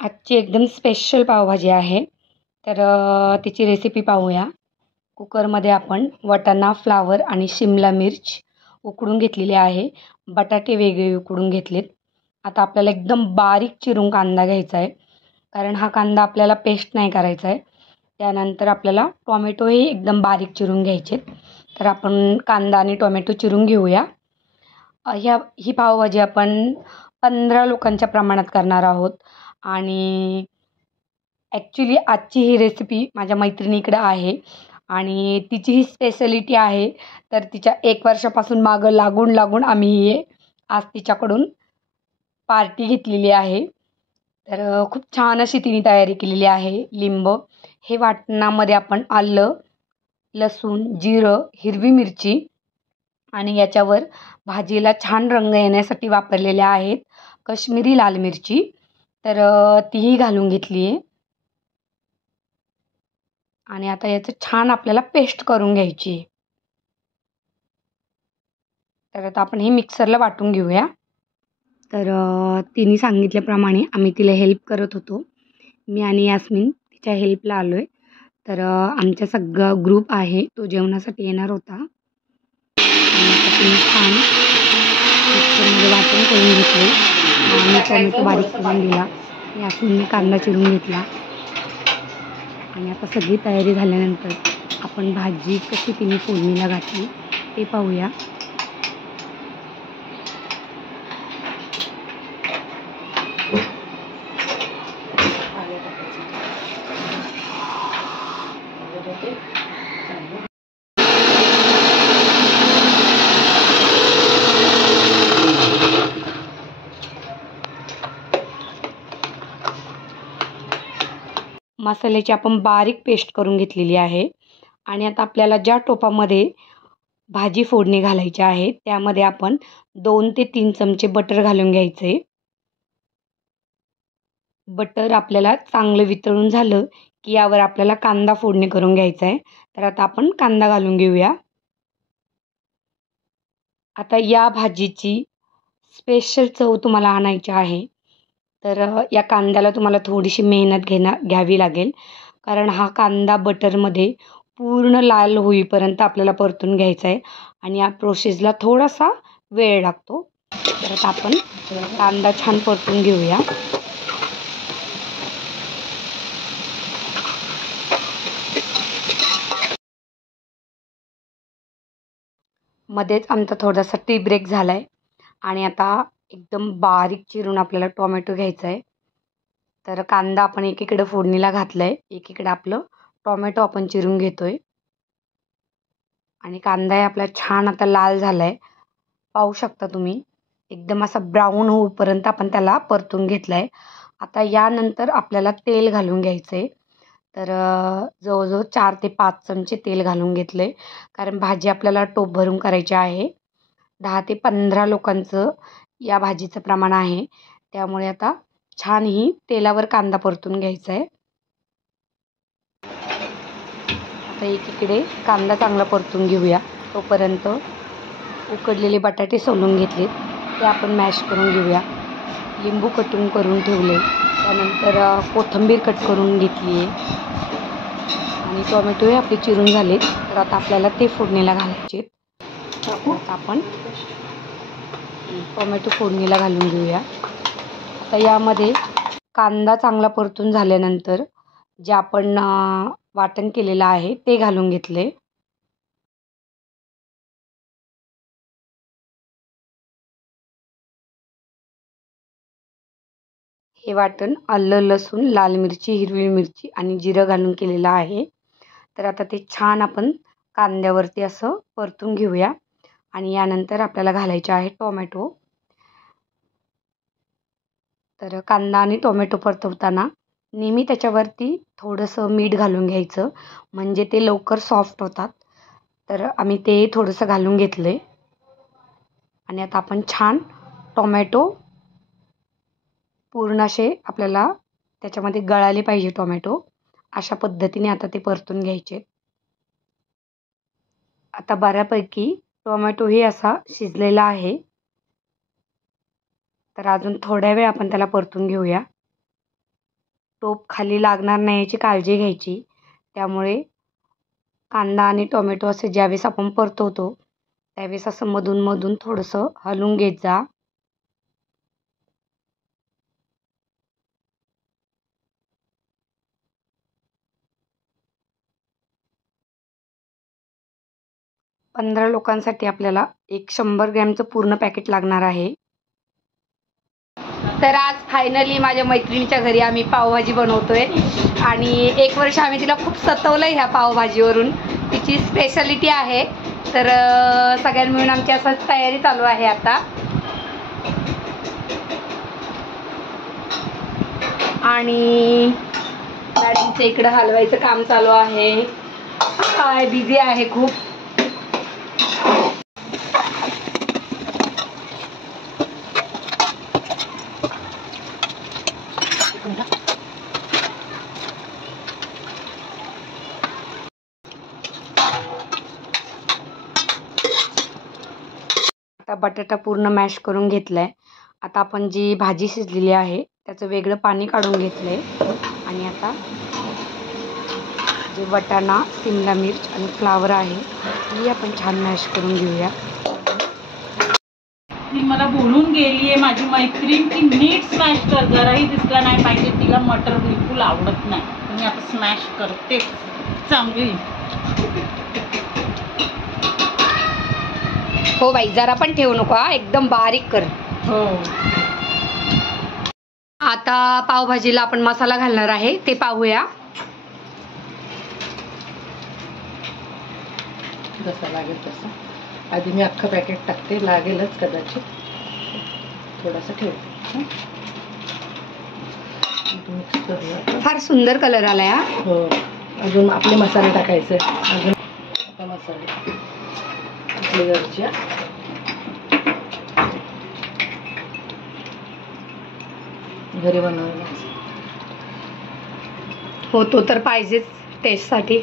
आजची एकदम स्पेशल पावभाजी आहे. तर तिची रेसिपी पाहूया. कुकरमध्ये आपण वाटाणा, फ्लावर आणि शिमला मिर्च उकडून घेतलेली आहे. बटाटे वेगळे उकडून घेतलेत. आता आपल्याला एकदम बारीक चिरून कांदा घ्यायचा आहे, कारण हा कांदा आपल्याला पेस्ट नाही करायचा आहे. त्यानंतर आपल्याला टोमॅटोही एकदम बारीक चिरून घ्यायचेत. तर आपण कांदा आणि टोमॅटो चिरून घेऊया. ही पावभाजी आपण 15 लोकांच्या प्रमाणात करणार आहोत. आणि ॲक्च्युली आजची ही रेसिपी माझ्या मैत्रिणीकडं आहे आणि तिची ही स्पेशालिटी आहे. तर तिच्या 1 वर्षापासून मागं लागून लागून आम्ही ही आज तिच्याकडून पार्टी घेतलेली आहे. तर खूप छान अशी तिने तयारी केलेली आहे. लिंब हे वाटणामध्ये आपण आलं, लसूण, जिरं, हिरवी मिरची आणि याच्यावर भाजीला छान रंग येण्यासाठी वापरलेल्या आहेत काश्मीरी लाल मिरची. तर तीही घालून घेतली आहे. आणि आता याचं छान आपल्याला पेस्ट करून घ्यायची आहे. तर आता आपण हे मिक्सरला वाटून घेऊया. तर तिने सांगितल्याप्रमाणे आम्ही तिला हेल्प करत होतो. मी आणि यास्मिन तिच्या हेल्पला आलो आहे. तर आमचा सगळा ग्रुप आहे तो जेवणासाठी येणार होता. आणि आता तिने छान मिक्सरमध्ये वाटून करून घेतले. मी टोमॅटो बारीक करून दिला. यास्मिनने कांदा चिरून घेतला. आणि आता सगळी तयारी झाल्यानंतर आपण भाजी कशी तिने फोडणीला घातली ते पाहूया. मसाल्याची आपण बारीक पेस्ट करून घेतलेली आहे. आणि आता आपल्याला ज्या टोपामध्ये भाजी फोडणी घालायची आहे त्यामध्ये आपण 2 ते 3 चमचे बटर घालून घ्यायचे. बटर आपल्याला चांगलं वितळून झालं की यावर आपल्याला कांदा फोडणी करून घ्यायचा आहे. तर आता आपण कांदा घालून घेऊया. आता या भाजीची स्पेशल चव तुम्हाला आणायची आहे. तर या कांद्याला तुम्हाला थोडीशी मेहनत घ्यावी लागेल, कारण हा कांदा बटरमध्ये पूर्ण लाल होईपर्यंत आपल्याला परतून घ्यायचा आहे. आणि या प्रोसेसला थोडासा वेळ लागतो. तर आता आपण कांदा छान परतून घेऊया. मध्येच आमचा थोडासा टी ब्रेक झाला आहे. आणि आता एकदम बारीक चिरून आपल्याला टोमॅटो घ्यायचा आहे. तर कांदा आपण एकीकडे फोडणीला घातला आहे, एकीकडे आपलं टोमॅटो आपण चिरून घेतो आहे. आणि कांदा आपला छान आता लाल झाला आहे, पाहू शकता तुम्ही. एकदम असा ब्राऊन होईपर्यंत आपण त्याला परतून घेतला आहे. आता यानंतर आपल्याला तेल घालून घ्यायचं आहे. तर जवळजवळ 4 ते 5 चमचे तेल घालून घेतलं आहे, कारण भाजी आपल्याला टोप भरून करायची आहे. 10 ते 15 लोकांचं या भाजीचं प्रमाण आहे. त्यामुळे आता छान ही तेलावर कांदा परतून घ्यायचा आहे. आता एकीकडे कांदा चांगला परतून घेऊया. तोपर्यंत उकडलेले बटाटे सोलून घेतलेत, ते आपण मॅश करून घेऊया. लिंबू कटिंग करून ठेवले. त्यानंतर कोथिंबीर कट करून घेतली आहे. आणि टोमॅटोही आपले चिरून झालेत. तर आता आपल्याला ते फोडणीला घालायचे. आता आपण टोमॅटो फोडणीला घालून घेऊया. आता यामध्ये कांदा चांगला परतून झाल्यानंतर जे आपण वाटण केलेलं आहे ते घालून घेतले. हे वाटण आलं, लसूण, लाल मिरची, हिरवी मिरची आणि जिरं घालून केलेलं आहे. तर आता ते छान आपण कांद्यावरती असं परतून घेऊया. आणि यानंतर आपल्याला घालायचे आहे टोमॅटो. तर कांदा आणि टोमॅटो परतवताना नेहमी त्याच्यावरती थोडंसं मीठ घालून घ्यायचं, म्हणजे ते लवकर सॉफ्ट होतात. तर आम्ही ते थोडंसं घालून घेतलं आहे. आणि आता आपण छान टोमॅटो पूर्ण असे आपल्याला त्याच्यामध्ये गळाले पाहिजे टोमॅटो, अशा पद्धतीने आता ते परतून घ्यायचे. आता बऱ्यापैकी टोमॅटोही असा शिजलेला आहे. तर अजून थोड्या वेळ आपण त्याला परतून घेऊया. टोप खाली लागणार नाही याची काळजी घ्यायची. त्यामुळे कांदा आणि टोमॅटो असे ज्यावेळेस आपण परतवतो त्यावेळेस असं मधून मधून थोडंसं हलवून घेत जा. पंधरा लोकांसाठी आपल्याला एक 100 ग्रॅमचं पूर्ण पॅकेट लागणार आहे. तर आज फायनली माझ्या मैत्रिणीच्या घरी आम्ही पावभाजी बनवतोय आणि 1 वर्ष आम्ही तिला खूप सतवलंय ह्या पावभाजीवरून. तिची स्पेशालिटी आहे. तर सगळ्यांनी मिळून आमची असं तयारी चालू आहे आता. आणि मॅडमचं इकडं हलवायचं काम चालू आहे. काय बिझी आहे खूप. आता बटाटा पूर्ण मॅश करून घेतलाय. आता आपण जी भाजी शिजलेली आहे त्याचं वेगळं पाणी काढून घेतलंय आणि आता जे वाटाणा, शिमला मिर्च आणि फ्लावर आहे ही आपण छान मॅश करून घेऊया. ती मला बोलून गेली आहे माझी मैत्रीण की नीट स्मॅश कर, जराही दिसला नाही पाहिजे. तिला मटर बिलकुल आवडत नाही. मी आता स्मॅश करते चांगली. हो बाई, जरा पण ठेवू नको हा, एकदम बारीक कर. हो. आता पावभाजीला आपण मसाला घालणार आहे ते पाहूया. जसा लागेल तसा. आधी मी अख्खं पॅकेट टाकते, लागेलच कदाचित. थोडासा ठेवते. मिक्स करूया. फार सुंदर कलर आलाय हा. हो. अजून आपले मसाले टाकायचे. अजून आता मसाले आपले घरचे घरी बनवलेला. हो, तो तर पाहिजेच टेस्टसाठी.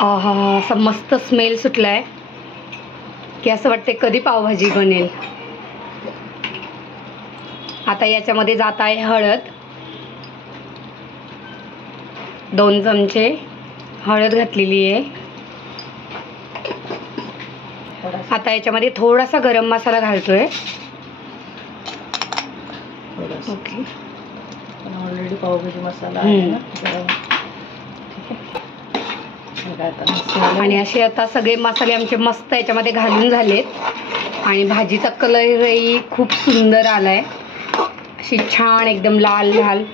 असा मस्त स्मेल सुटलाय की असं वाटते कधी पावभाजी बनेल. आता याच्यामध्ये जात आहे हळद. 2 चमचे हळद घातलेली आहे. आता याच्यामध्ये थोडासा गरम मसाला घालतोय. ओके. ऑलरेडी पावभाजी मसाला आहे ना. आणि असे आता सगळे मसाले आमचे मस्त याच्यामध्ये घालून झालेत आणि भाजीचा कलरही खूप सुंदर आलाय. अशी छान एकदम लाल लाल.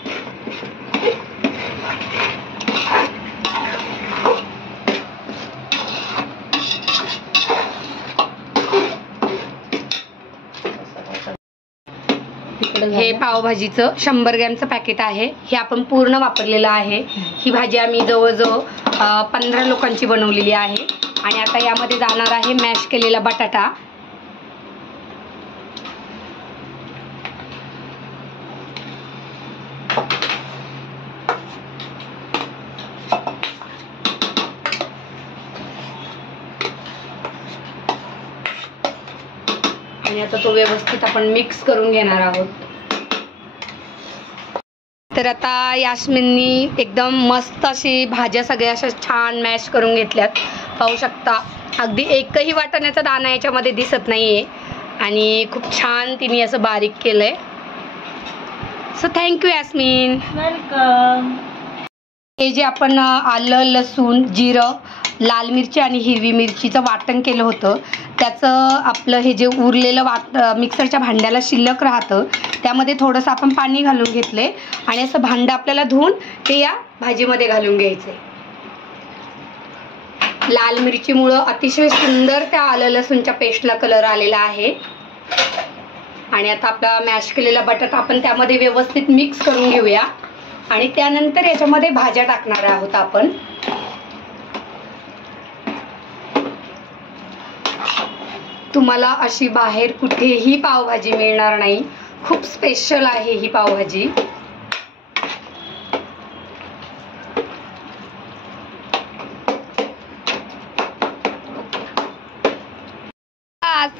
हे पावभाजीचं 100 ग्रॅमचं पॅकेट आहे. हे आपण पूर्ण वापरलेलं आहे. ही भाजी आम्ही जवळजवळ 15 लोकांची बनवलेली आहे. आणि आता यामध्ये जाणार आहे मॅश केलेला बटाटा. आणि आता तो व्यवस्थित आपण मिक्स करून घेणार आहोत. तर आता यास्मिननी एकदम मस्त अशी भाज्या सगळ्या अशा छान मॅश करून घेतल्यात. पाहू शकता अगदी एकही वाटाण्याचा दाणा याच्यामध्ये दिसत नाहीये आणि खूप छान तिने असं बारीक केलंय. So thank you Yasmin. वेलकम. हे जे आपण आलं, लसूण, जिरं, लाल मिरची आणि हिरवी मिरचीचं वाटण केलं होतं त्याचं आपलं हे जे उरलेलं मिक्सरच्या भांड्याला शिल्लक राहतं त्यामध्ये थोडंसं आपण पाणी घालून घेतले आणि असं भांडं आपल्याला धुवून ते या भाजीमध्ये घालून घ्यायचे. लाल मिरचीमुळं अतिशय सुंदर त्या आलं लसूणच्या पेस्टला कलर आलेला आहे. आणि आता आपला मॅश केलेला बटाटा आपण त्यामध्ये व्यवस्थित मिक्स करून घेऊया आणि त्यानंतर याच्यामध्ये भाज्या टाकणार आहोत आपण. तुम्हाला अशी बाहेर कुठेही पावभाजी मिळणार नाही. खूप स्पेशल आहे ही पावभाजी.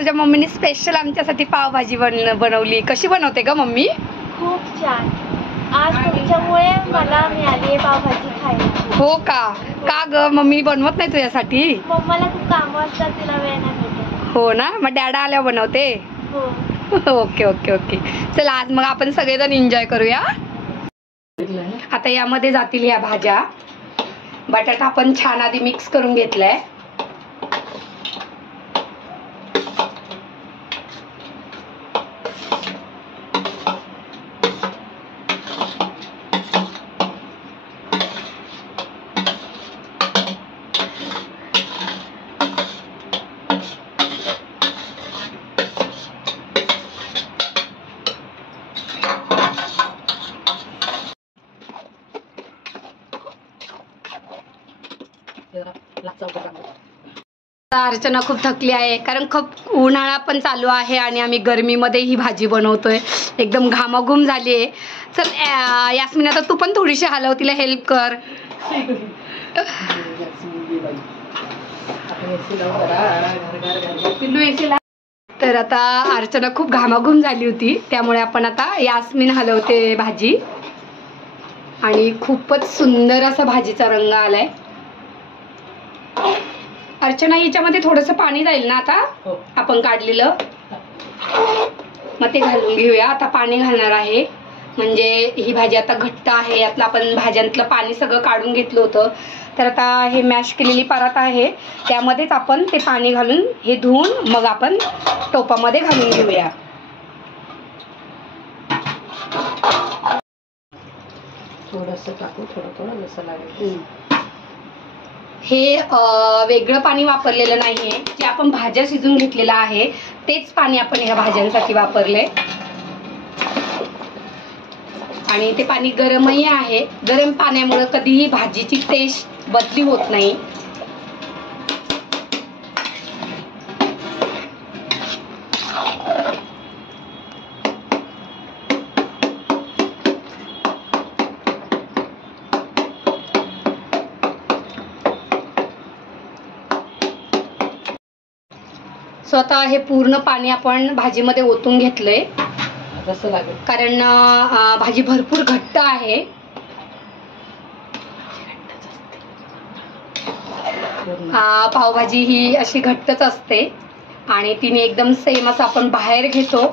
तुझ्या मम्मीने स्पेशल आमच्यासाठी पावभाजी बनवली. कशी बनवते ग मम्मी? खूप छान. आज तुमच्यामुळे मला मिळाली आहे पावभाजी खायला. हो का? का ग मम्मी बनवत नाही तुझ्यासाठी? मम्माला खूप कामं असतात, तिला वेळ नाही भेटत. हो ना, मग डॅडा आल्यावर बनवते. हो. Okay okay okay. चला आज मग आपण सगळेजण एन्जॉय करूया. आता यामध्ये जातील ह्या भाज्या. बटाटा आपण छान आधी मिक्स करून घेतलाय. अर्चना खूप थकली आहे कारण खूप उन्हाळा पण चालू आहे आणि आम्ही गरमीमध्ये ही भाजी बनवतोय. एकदम घामाघूम झाली आहे. चल यास्मिन आता तू पण थोडीशी हलव, तिला हेल्प कर. तर आता अर्चना खूप घामाघूम झाली होती, त्यामुळे आपण आता यास्मिन हलवते भाजी. आणि खूपच सुंदर असा भाजीचा रंग आलाय. अर्चना याच्यामध्ये थोडंसं पाणी जाईल ना आता आपण काढलेलं, मग ते घालून घेऊया. आता पाणी घालणार आहे म्हणजे ही भाजी आता घट्ट आहे. यातलं आपण भाज्यांतलं पाणी सगळं काढून घेतलं होतं. तर आता हे मॅश केलेली परात आहे, त्यामध्येच आपण ते पाणी घालून हे धुवून मग आपण टोपामध्ये घालून घेऊया. थोडंसं टाकू, थोडं जसं लागेल. हे वेगळं पाणी वापरलेलं नाहीये. जे आपण भाज्या शिजून घेतलेलं आहे तेच पाणी आपण ह्या भाज्यांसाठी वापरलंय. आणि ते पाणी गरमही आहे. गरम पाण्यामुळे कधीही भाजीची टेस्ट बदली होत नाही. सो आता हे पूर्ण पाणी आपण भाजीमध्ये ओतून घेतलंय जसं लागेल, कारण भाजी भरपूर घट्ट आहे. पावभाजी ही अशी घट्टच असते आणि तिने एकदम सेम असं आपण बाहेर घेतो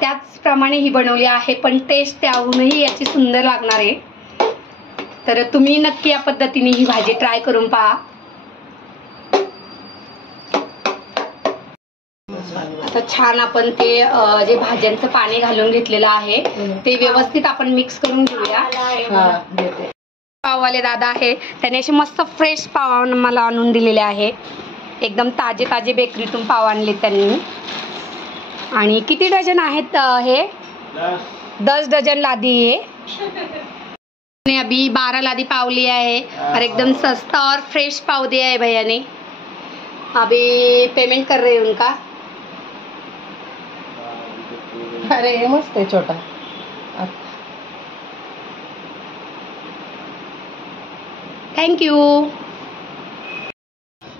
त्याचप्रमाणे ही बनवली आहे, पण टेस्ट त्याहूनही याची सुंदर लागणार आहे. तर तुम्ही नक्की या पद्धतीने ही भाजी ट्राय करून पहा. आता छान आपण ते जे भाज्यांचं पाणी घालून घेतलेलं आहे ते व्यवस्थित आपण मिक्स करून घेऊया. पाववाले दादा आहे, त्याने असे मस्त फ्रेश पाव मला आणून दिलेले आहे. एकदम ताजे ताजे बेकरीतून पाव आणले त्यांनी. आणि किती डझन आहेत हे? 10 डझन लादी है. अभी 12 लादी पाव लिया है और एकदम सस्ता और फ्रेश पाव दिया है भैया ने. अभी पेमेंट कर रहे हैं उनका. अरे हे मस्त आहे छोटा. थँक्यू.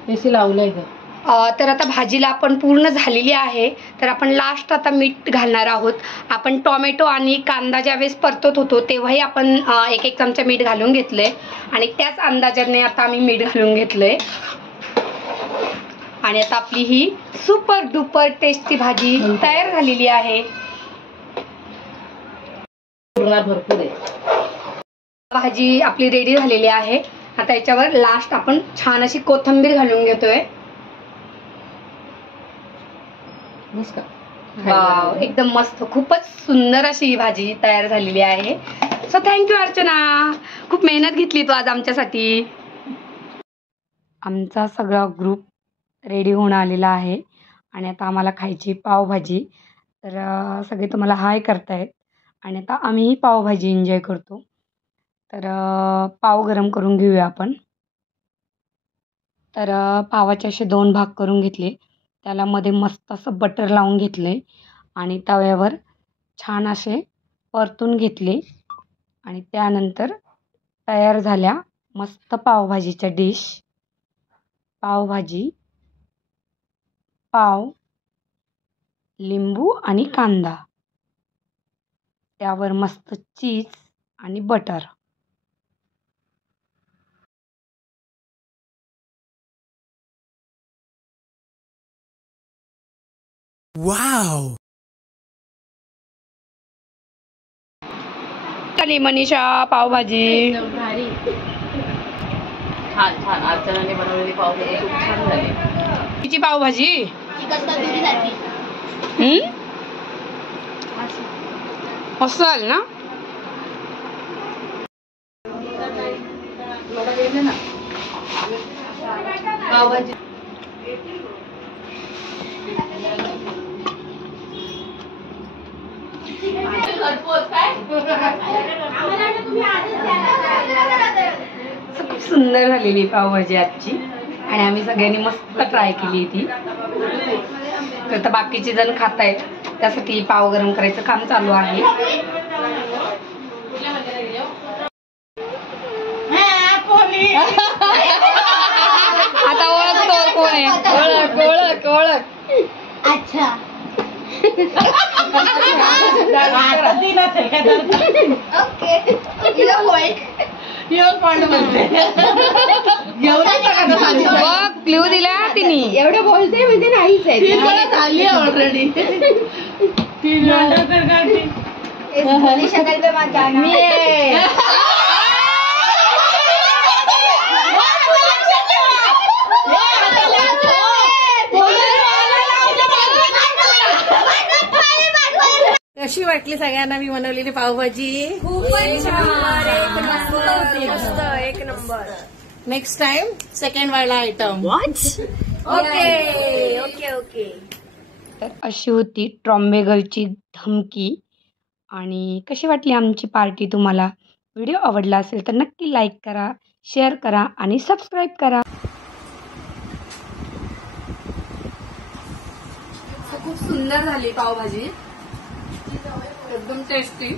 एसी लावलंय का? तर आता भाजीला आपण पूर्ण झालेली आहे, तर आपण लास्ट आता मीठ घालणार आहोत. आपण टोमॅटो आणि कांदा ज्यावेळेस परतत होतो तेव्हाही आपण 1-1 चमचा मीठ घालून घेतलंय आणि त्याच अंदाजाने आता आम्ही मीठ घालून घेतलंय. आणि आता आपली ही सुपर डुपर टेस्टी भाजी तयार झालेली आहे. भरपूर आहे. भाजी आपली रेडी झालेली आहे. आता याच्यावर लास्ट आपण छान अशी कोथिंबीर घालून घेतोय. वाव, एकदम मस्त, खूपच सुंदर अशी ही भाजी तयार झालेली आहे. सो थँक्यू अर्चना, खूप मेहनत घेतली तू आज आमच्यासाठी. आमचा सगळा ग्रुप रेडी होऊन आलेला आहे आणि आता आम्हाला खायची पावभाजी. तर सगळे तुम्हाला हाय करतायत आणि आता आम्हीही पावभाजी एन्जॉय करतो. तर पाव गरम करून घेऊया आपण. तर पावाचे असे 2 भाग करून घेतले, त्याला मध्ये मस्त असं बटर लावून घेतले आणि तव्यावर छान असे परतून घेतले आणि त्यानंतर तयार झाल्या मस्त पावभाजीच्या डिश. पावभाजी, पाव लिंबू आणि कांदा, त्यावर मस्त चीज आणि बटर. वाव. चली मनीषा पावभाजी. भारी. छान छान. अर्चनाने बनवलेली पावभाजी खूप छान झाली. तिची पावभाजी मस्त झाली ना. पावभाजी खूप सुंदर झालेली पावभाजी आजची आणि आम्ही सगळ्यांनी मस्त ट्राय केली ती. तर आता बाकीचे जण खात आहेत, त्यासाठी पाव गरम करायचं काम चालू आहे. आता ओळखतो कोण आहे. ओळख ओळख ओळख. अच्छा. ओके. बघ क्ल्यू दिला तिने. एवढं बोलते म्हणजे नाहीच आहे. ऑलरेडी शकल पे माझा मी कशी वाटली सगळ्यांना मी बनवलेली पावभाजी? एक नंबर. नेक्स्ट टाइम सेकंड वाला आयटम. Okay okay okay. तर अशी होती ट्रॉम्बे गर्लची धमकी. आणि कशी वाटली आमची पार्टी तुम्हाला? व्हिडिओ आवडला असेल तर नक्की लाईक करा, शेअर करा आणि सबस्क्राईब करा. खूप सुंदर झाली पावभाजी, एकदम टेस्टी.